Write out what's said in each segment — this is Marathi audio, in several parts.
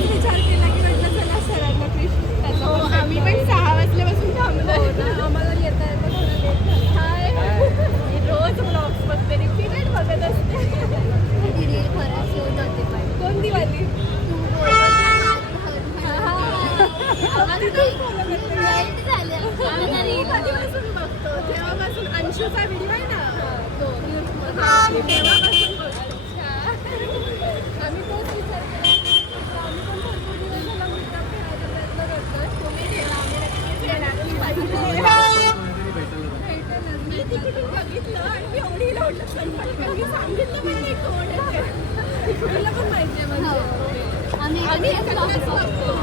तोच विचार केला की म्हटलं चला सरांना फिश त्याचा आम्ही पण 6 वाजल्यापासून थांबलो आम्हाला येता येता थोडा लेट झाला हाय मी रोज ब्लॉग्स बघते रिपीटेड बघत असते ती रील खरंच येऊन होते पण कोणती वाली तू बोलत कधीपासून बघतो जेव्हापासून अंशूचा व्हिडिओ आहे ना तो तेव्हापासून बघतो आम्ही तोच विचार केला आम्ही पण भरपूर दिवस झाला मीटअप करायचा प्रयत्न करतोय तुम्ही ठेवा आम्ही मी तिकीट बघितलं आणि मी एवढी लोटलं पण मी सांगितलं पण नाही कोण तुला पण माहिती आहे म्हणजे आम्ही बघतो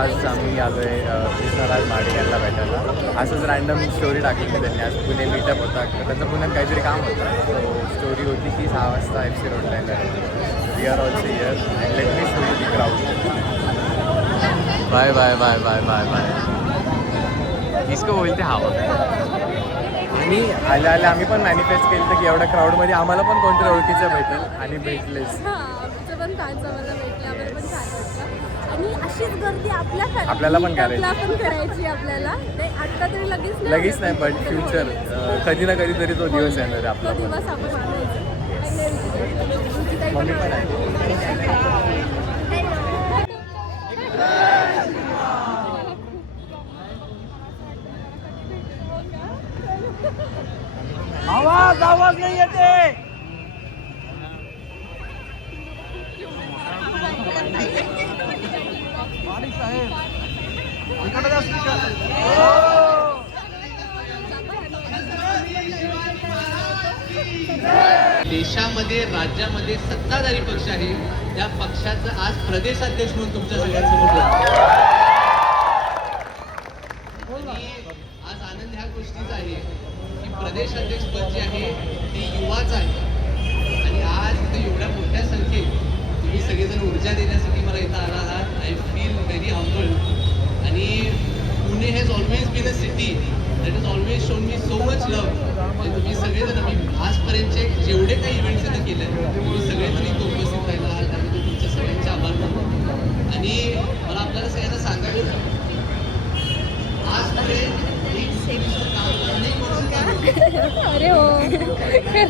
आज आम्ही आलो आहे कृष्णराज माडे यांना भेटायला असंच रँडम स्टोरी टाकली त्यांनी आज पुणे मीटअप होता त्याचं पुण्यात काहीतरी काम होतं सो स्टोरी होती की 6 वाजता FC रोडला येणार we are also here and let me show you the crowd bye bye bye bye bye bye इसको बोलते हवा आणि आल्या आल्या आम्ही पण मॅनिफेस्ट केलं की एवढ्या क्राऊडमध्ये आम्हाला पण कोणतरी ओळखीचं भेटेल आणि भेटलेच आमचं पण फॅन्स आम्हाला भेटले आम्हाला पण छान वाटलं आणि अशीच गर्दी आपल्याला पण करायची आपल्याला ते आत्ता तरी लगेच नाही पण फ्युचर कधी ना कधी तरी तो दिवस येणार आहे आपला दिवस आपण मम्मी पण आहे आवाज नाही येते देशामध्ये राज्यामध्ये सत्ताधारी पक्ष आहे त्या पक्षाचा आज प्रदेशाध्यक्ष म्हणून तुमच्या सगळ्यांसमोर आज आनंद ह्या गोष्टीचा आहे की प्रदेशाध्यक्ष पद जे आहे ते युवाच आहे आणि आज इथे एवढ्या मोठ्या संख्येत तुम्ही सगळेजण ऊर्जा देण्यासाठी मला इथं आला आहात आय फील व्हेरी हंबल आणि Pune has always been a city that is always shown me so much love तुम्ही सगळेजण मी आजपर्यंतचे जेवढे काही इव्हेंट्स इथं केले तुम्ही सगळेजण इथं उपस्थित राहिला आहात त्यामध्ये तुमच्या सगळ्यांचे आभार मानतो आणि मला आपल्याला सगळ्यांना सांगायचं आजपर्यंत अरे हो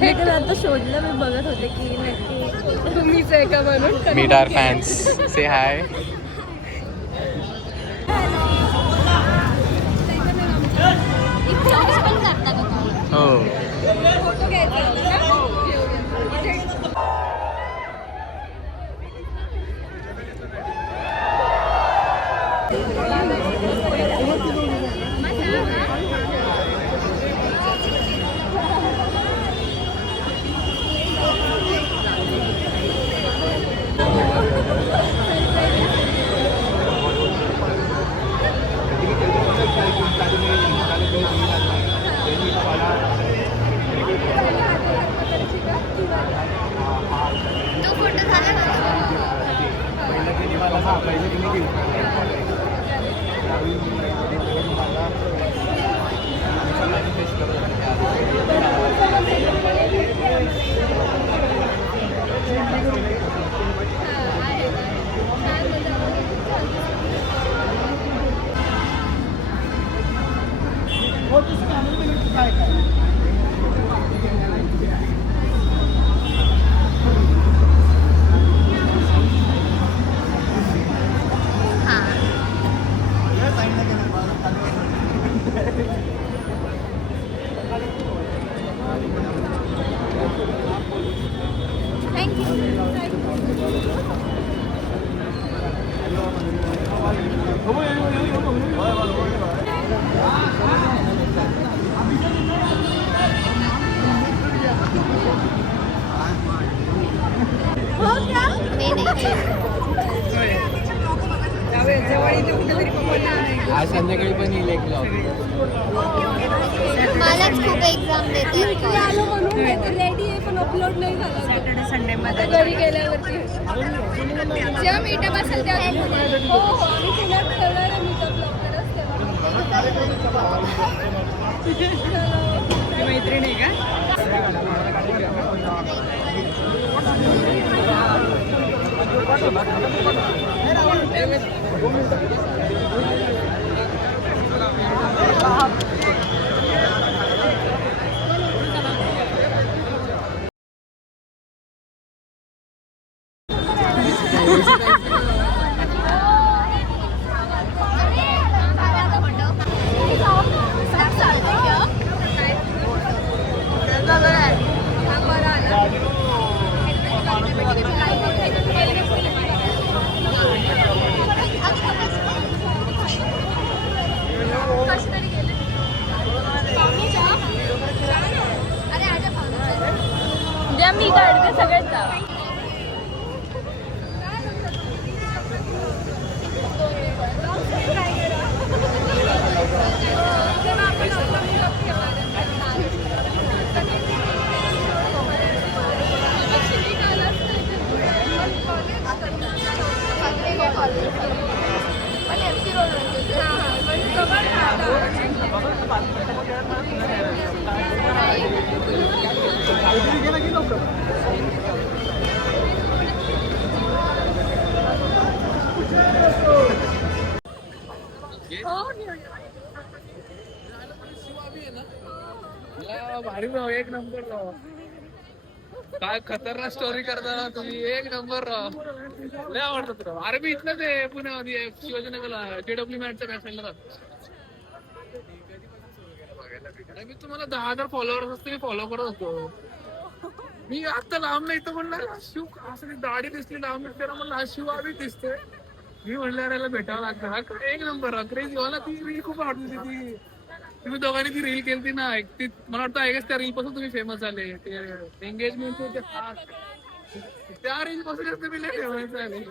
मी तर आता शोधलं मी बघत होते की नक्की तुम्हीच आहे का म्हणून मीट आवर फॅन्स से हाय हो फोटो घ्यायचा आज संध्याकाळी पण येईल एक ब्लॉग. मलाच खूप एक्झाम देते मी आलो म्हणून रेडी आहे पण अपलोड नाही झाला सॅटर्डे संडे मध्ये घरी गेल्यावरती जेव्हा मीटअप असेल तेव्हा हो आम्ही पुण्यात ठेवणार आहे मीटअप लवकरच तेव्हा मैत्रिणी का द्या मी काढते सगळ्यांचा भारी राव एक नंबर राव काय खतरनाक स्टोरी करता तुम्ही एक नंबर राव लय आवडतात राव अरे मी इथलंच आहे पुण्यामध्ये शिवाजीनगरला JW मॅटच्या बॅकसाईडला राहतो मी तुम्हाला 10,000 फॉलोअर्स असते मी फॉलो करत होतो मी आता लांब नाही तर म्हणलं शिव असं दाढी दिसली लांब दिसते म्हणलं हा शिव आधी दिसतोय मी म्हणलं याला भेटावं लागतं हा एक नंबर क्रेझी मला ती रील खूप आवडली ती तुम्ही दोघांनी ती रील केली ना ती मला वाटतं ऐकच त्या रील पासून तुम्ही फेमस झाले ते एंगेजमेंट त्या रील पासून तुम्ही लय फेमस झाले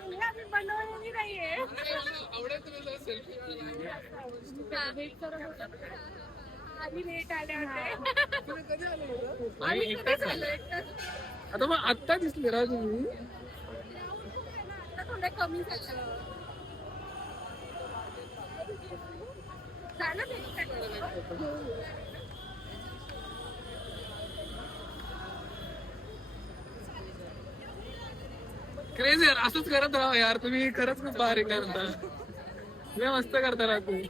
आता मग आत्ता दिसले रा तुम्ही कमी झालं क्रेझी यार असंच करत राहा यार तुम्ही खरंच खूप भारी करता लय मस्त करता राहा तुम्ही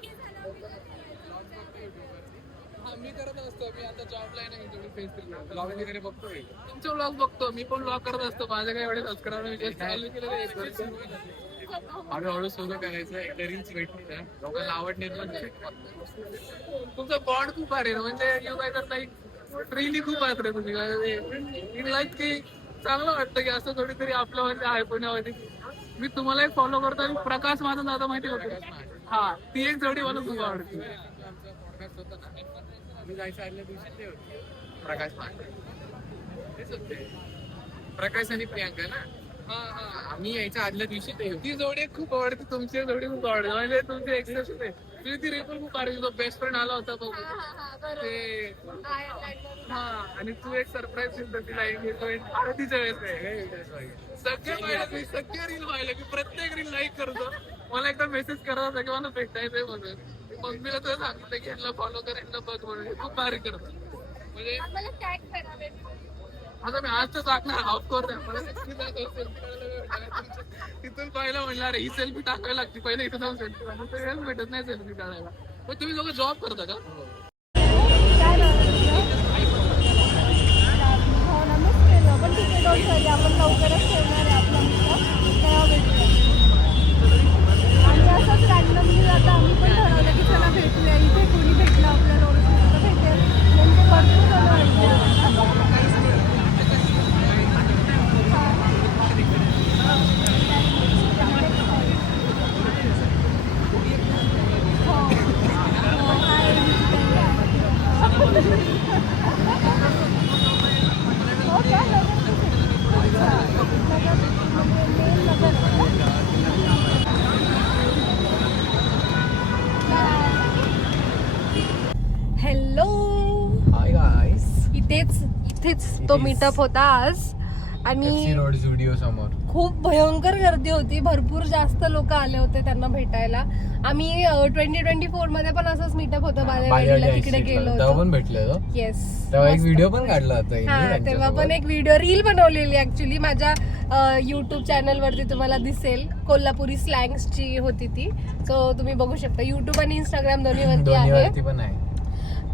मी करत असतो मी आता जॉबला ब्लॉग वगैरे बघतोय तुमचे ब्लॉग बघतो मी पण ब्लॉग करत असतो माझ्या काही एवढे सबस्क्राईबर चालू केलेलं हळूहळू सुरू करायचं एकदा रील्स भेटली ना लोकांना आवड निर्माण तुमचा बॉन्ड खूप भारी ना म्हणजे यू काय तर लाईक रिली खूप आहेत रे तुम्ही लाईक की चांगलं वाटतं की असं थोडी तरी आपल्या मध्ये आहे पुण्यामध्ये मी तुम्हाला एक फॉलो करतो आणि प्रकाश माझा दादा माहिती होतं हा ती एक जोडी मला खूप आवडते मी जायचं आदल्या दिवशी ते होते प्रकाश तेच होते प्रकाश आणि प्रियांका ना मी यायच्या आदल्या दिवशी ते ती जोडी खूप आवडते तुमची जोडी खूप आवडते म्हणजे तुमची एक्सप्रेशन आहे तुझी ती रील पण खूप आवडते तो बेस्ट फ्रेंड आला होता बघ ते हा आणि तू एक सरप्राईज दिलं तिला एंगेजमेंट आरतीच्या वेळेस सगळ्या रील पाहिलं की प्रत्येक रील लाईक करतो मला एकदा मेसेज करत होता की मला भेटायचंय म्हणून मम्मीला तर सांगितलं की यांना फॉलो कर यांना बघ म्हणून खूप भारी करतो म्हणजे आता मी आज तर टाकणार ऑफकोर्स तिथून पाहिलं म्हणणार ही सेल्फी टाकायला लागते पहिले इथं जाऊन सेल्फी भेटत नाही सेल्फी काढायला पण तुम्ही लोक जॉब करता का पण तिथे आपण लवकरच ठेवणार आहे आपला तेव्हा भेटूया आणि असंच रॅन्डमली आता आम्ही पण ठरवलं की चला भेटूया इथे कोणी भेटलं आपल्याला ओळखलं तर भेटेल म्हणजे भरपूर इथेच तो मीटअप होता आज. आणि रोड स्टुडिओ समोर खूप भयंकर गर्दी होती, भरपूर जास्त लोक आले होते त्यांना भेटायला. आम्ही 2024 मध्ये पण असंच मीटअप होतं बालेवाडीला, तिकडे गेलो तेव्हा होतो. पण भेटले तो. येस, तेव्हा एक व्हिडिओ पण काढला होता हा त्यांच्यासोबत. तेव्हा पण एक व्हिडिओ रील बनवलेली ऍक्च्युली माझ्या युट्यूब चॅनल वरती तुम्हाला दिसेल. कोल्हापुरी स्लँग्सची होती ती, सो तुम्ही बघू शकता. युट्यूब आणि इंस्टाग्राम दोन्हीवरती आहे. दोन्हीवरती पण आहे.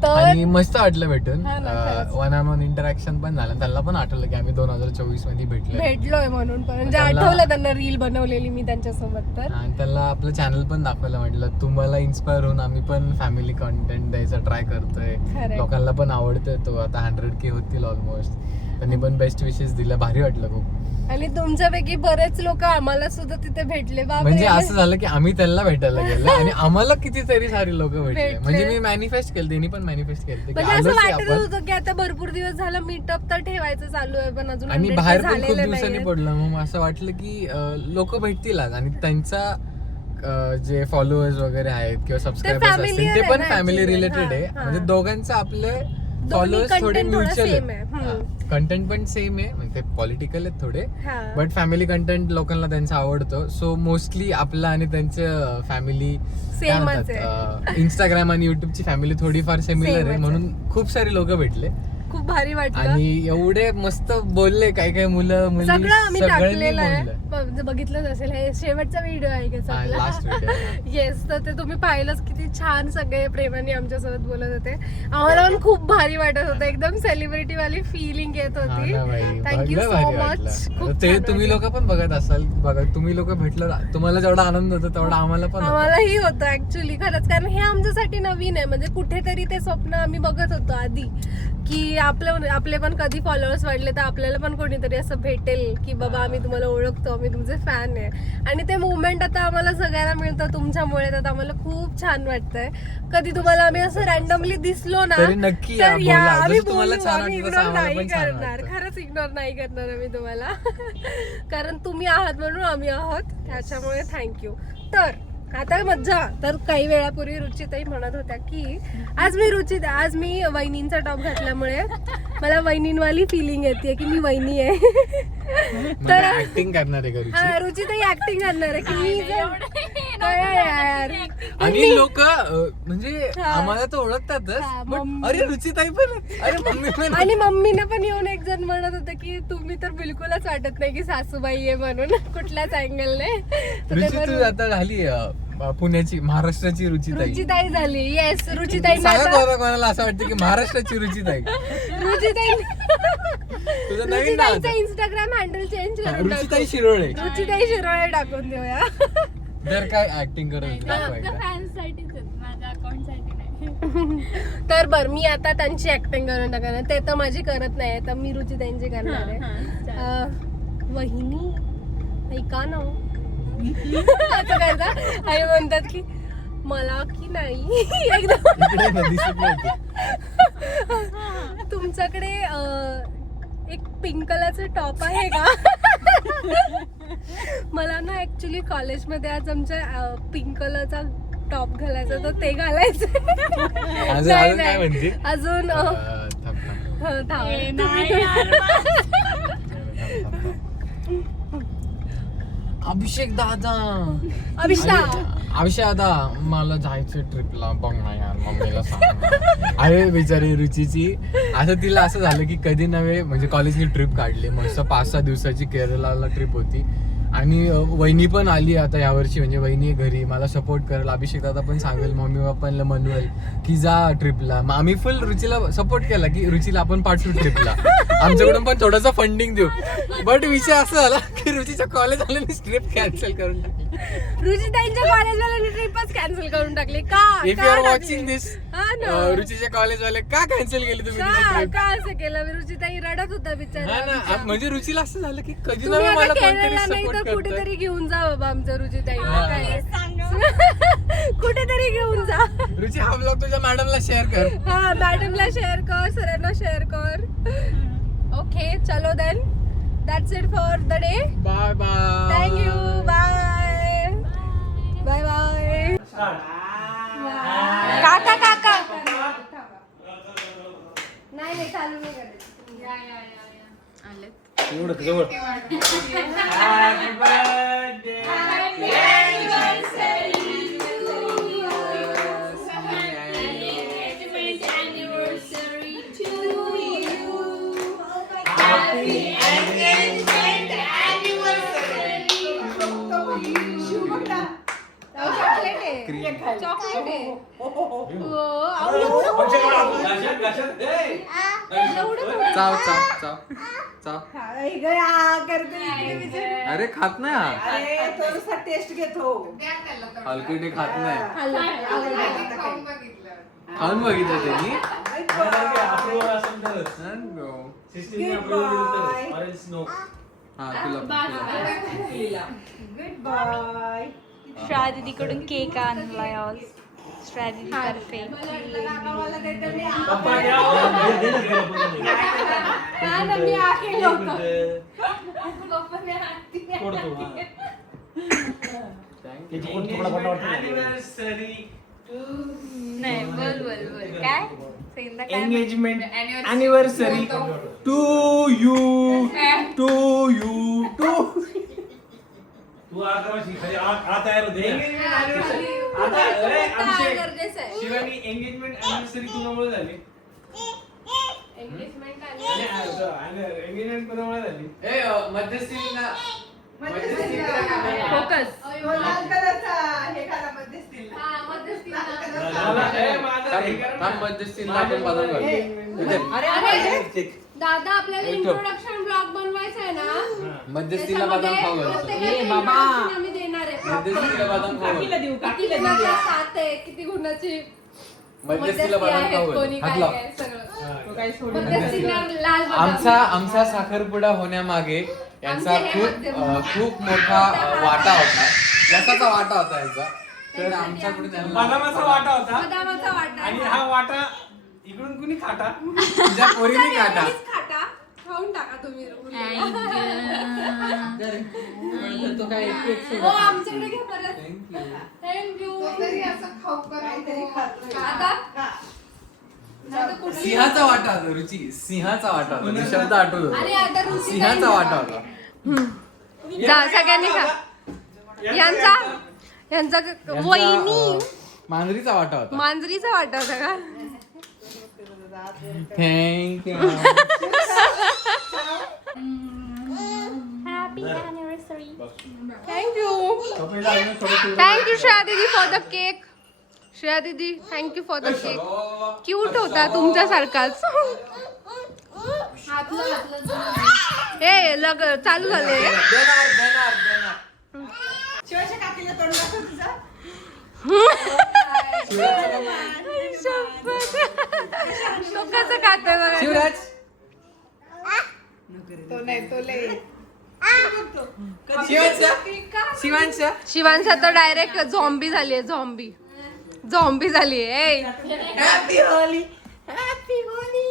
तर आणि मस्त वाटलं भेटून. हा ना, खरंच. 1-on-1 इंटरॅक्शन पण झालं. त्यांना पण आठवलं की आम्ही 2024 मध्ये भेटलोय म्हणून पण म्हणजे त्यांना- आठवलं त्यांना रील बनवलेली मी त्यांच्यासोबत. तर आणि त्यांना आपलं चॅनल पण दाखवायला म्हटलं तुम्हाला इन्स्पायर होऊन आम्ही पण फॅमिली कंटेंट द्यायचा ट्राय करतोय. खरंय. लोकांना पण आवडतोय तो. आता 100K होतील ऑलमोस्ट. त्यांनी पण बेस्ट विशेस दिल्या. भारी वाटलं खूप. आणि तुमच्यापैकी बरेच लोक आम्हाला सुद्धा तिथे भेटले. बापरे. म्हणजे असं झालं की आम्ही त्यांना भेटायला गेलो आणि आम्हाला कितीतरी सारी लोक भेटले. भेटले. म्हणजे मी मॅनिफेस्ट केलं, त्यांनी पण मॅनिफेस्ट केलं की म्हणजे असं आलोच आहे वाटत आपण. होतं की आता भरपूर दिवस झालं मीटअप तर ठेवायचं चालू आहे, पण अजून आणि 100K बाहेर पण खूप झालेले दिवसांनी नाहीयेत. पडलं. मग असं वाटलं की लोक भेटतील आज. आणि त्यांचा जे फॉलोअर्स वगैरे आहेत किंवा सबस्क्रायबर्स familiar असतील ते आहे पण ना फॅमिली actually. रिलेटेड आहे. हा, म्हणजे हा. दोघांचं आपले दोन्ही फॉलोअर्स थोडे content थोडं म्युच्युअल same आहे. आहे. कंटेंट पण सेम आहे, म्हणजे पॉलिटिकल आहेत थोडे, हा. बट फॅमिली कंटेंट लोकांना त्यांचं आवडतं. सो मोस्टली आपलं आणि त्यांचं फॅमिली Sameच इंस्टाग्राम आणि युट्यूबची फॅमिली थोडीफार सिमिलर Same आहे. आहे. म्हणून खूप सारे लोक भेटले खूप भारी वाटलं. आणि एवढे मस्त बोलले. काही काही मुलं मुली सगळं आम्ही सगळ्यांनी टाकलेलं आहे. बोललं. बघितलंच असेल, हे शेवटचा व्हिडिओ आहे का लास्ट व्हिडिओ. येस, तर ते तुम्ही पाहिलंच किती छान सगळे प्रेमाने आमच्यासोबत बोलत होते. आम्हाला पण खूप भारी वाटत होतं. एकदम सेलिब्रिटी वाली फिलिंग येत होती. Thank you so much. खूप ते छान तुम्ही वाटलं. लोक पण बघत असाल. बघा, तुम्ही लोक भेटलं, तुम्हाला जेवढा आनंद होतो तेवढा आम्हाला पण होतो. आम्हालाही होतं ऍक्च्युली खरंच, कारण हे आमच्यासाठी नवीन आहे. म्हणजे कुठेतरी ते स्वप्न आम्ही बघत होतो आधी की आपले पण कधी फॉलोअर्स वाढले तर आपल्याला पण कोणीतरी असं भेटेल की बाबा आम्ही तुम्हाला ओळखतो, आम्ही तुमचे फॅन आहे. आणि ते मुवमेंट आता आम्हाला सगळ्यांना मिळतं तुमच्यामुळे. तर आम्हाला खूप छान वाटतंय. कधी तुम्हाला आम्ही असं रँडमली दिसलो ना तरी नक्की या, तर या, बोला. आम्ही जसं तुम्हाला बोलू, छान आम्ही वाटतं तसं इग्नोर आम्हाला नाही पण छान करणार. वाटतं. खरंच इग्नोर नाही करणार आम्ही तुम्हाला कारण तुम्ही आहात म्हणून आम्ही आहोत. त्याच्यामुळे थँक्यू. तर आता मज्जा. तर काही वेळापूर्वी रुचिताई म्हणत होत्या की आज मी वहिनींचा टॉप घातल्यामुळे मला वहिनींवाली फिलिंग येते की मी वहिनी आहे. तर ऍक्टिंग करणार आहे का हा, रुची? रुचिताई ऍक्टिंग करणार आहे की मी काय यार. आणि लोक म्हणजे हा. आम्हाला तर हा, ओळखतातच, but मम्मी. अरे रुचिताई पण आहे. अरे मम्मी पण आहे. आणि मम्मीने पण येऊन एक जण म्हणत होतं की तुम्ही तर बिलकुलच वाटत नाही की सासूबाई आहे म्हणून कुठल्याच अँगलने. रुची तू आता झाली पुण्याची, महाराष्ट्राची रुचिताई. रुचिताई झाली. येस, रुचिताई सांगा कोणाला असं वाटतं की महाराष्ट्राची रुचिताई. तुझं नवीन नाव रुचिताईचं आता. इंस्टाग्राम हँडल चेंज करून रुचिताई टाकू. शिरोळे. रुचिताई शिरोळे टाकून देऊया. तर काय ऍक्टिंग करत दाखवायचं. माझ्या अकाउंटसाठी नाही. तर बर, मी आता त्यांची ऍक्टिंग करून टाकणार. ते तर माझी करत नाही, तर मी रुचिताईंची करणार आहे. वहिनी ऐका ना असं करता आई म्हणतात की मला की नाही एकदम इकडे ना, दिसत नाही ते. तुमच्याकडे एक पिंक कलरचं टॉप आहे का? मला ना ऍक्च्युली कॉलेजमध्ये आज आमच्या पिंक कलरचा टॉप घालायचा, तर ते घालायचं. अजून नाही, अजून काय नाही. म्हणते? अजून थांब, थांब. अभिषेक दादा, अभिषेक दादा, मला जायचं ट्रिपला. बघ ना यार, मम्मीला सांग. अरे बिचारी रुचीची असं, तिला असं झालं की कधी नव्हे म्हणजे कॉलेजची ट्रिप काढली मस्त 5-6 दिवसाची केरळला ट्रिप होती. आणि वहिनी पण आली आता यावर्षी. म्हणजे वहिनी घरी मला सपोर्ट करेल. अभिषेक दादा पण सांगेल, मम्मी पप्पांना म्हणवेल की जा ट्रिपला. मग आम्ही फुल रुचीला सपोर्ट केला की रुचीला आपण पाठवू ट्रिपला, आमच्याकडून पण थोडंसं फंडिंग देऊ. बट विषय असा झाला की रुचीच्या कॉलेज वाल्यांनी ट्रिप कॅन्सल करून टाकली. रुचिताईंच्या कॉलेजवाल्यांनी ट्रिपच कॅन्सल करून टाकली का? इफ यू आर वॉचिंग दिस, हा ना. रुचीच्या कॉलेज वाले का कॅन्सल केली तुम्ही तिची का ट्रिप? का असं केलं? रुचिताई रडत होता बिचारा. हा ना, म्हणजे रुचीला असं झालं की कधी तुम्ही नव्हे आता मला कोणतरी केरळला नाही सपोर्ट तर करतोय. कुठेतरी घेऊन जा बाबा आमच्या रुचिताई. हा. काय कुठेतरी घेऊन जा. रुची, हा ब्लॉग तुझ्या मॅडमला शेअर कर. हा, मॅडमला शेअर कर, सरांना शेअर कर. ओके, चलो then, that's it for the day. Bye bye. Thank you. Bye bye bye. काका काका नाही चालू नाही करायचं. एवढं जवळ Happy birthday. चॉकलेट आहे चाव चाव चाव चाव अरे खात नाही हा टेस्ट घेतो हलकटे खात नाही खाऊन बघितलं त्यांनी हा तुला गुड बाय श्राद्ध दीदीकडून केक आणलाय आज श्राद्ध दीदी तर्फे नाही बोल बोल बोल काय सेंदा काय engagement anniversary to you to you to you आता शिवानी एंगेजमेंट एनिव्हर्सरी तुझ्यामुळे झाली एंगेजमेंट कोणामुळे झाली मध्यस्थीला फोकस मध्यस्थीला आपण बदल करतो दादा आपल्याला इंट्रोडक्शन ब्लॉग बनवायचा आहे ना मध्यस्थीला बदाम खाऊ घालतो आम्ही देणार आहे मध्यस्थीला बदाम खाऊ घालतो किती गुणाची सात आहे किती गुणाची मध्यस्थीला बदाम खाऊ कोणी घालतो काय हात लाव. काय सगळं मध्यस्थीला लाल बदाम. आमचा साखरपुडा होण्यामागे यांचा खूप मोठा वाटा होता यशाचा वाटा होता यांचा तर आमच्याकडे बदामाचा वाटा होता बदामाचा वाटा आणि हा वाटा इकडून कुणी खाटा तुझ्या पोरीने काटा तुम्हीच खाटा खाऊन टाका तुम्ही हो आमच्याकडे घ्या परत थँक्यू आता सिंहाचा वाटा होता रुची सिंहाचा वाटा होता शब्द आठवतो आणि आता रुची सिंहाचा वाटा होता जा सगळ्यांनी खा यांचा वहिनी मांजरीचा वाटा होता मांजरीचा वाटा होता का thank you happy anniversary thank you Shreya दीदी फॉर द केक श्रेया दीदी thank you for the cake cute होता तुमच्यासारखाच हे लग चालू झाले शिवाच्या काकीला तोंड दाखव तुझं तो कसं खातोय बघा. शिवराज तो नाही तो लय शिवांशा शिवांशा तर डायरेक्ट झॉम्बी झालीये झॉम्बी झालीये हॅपी होली हॅपी होली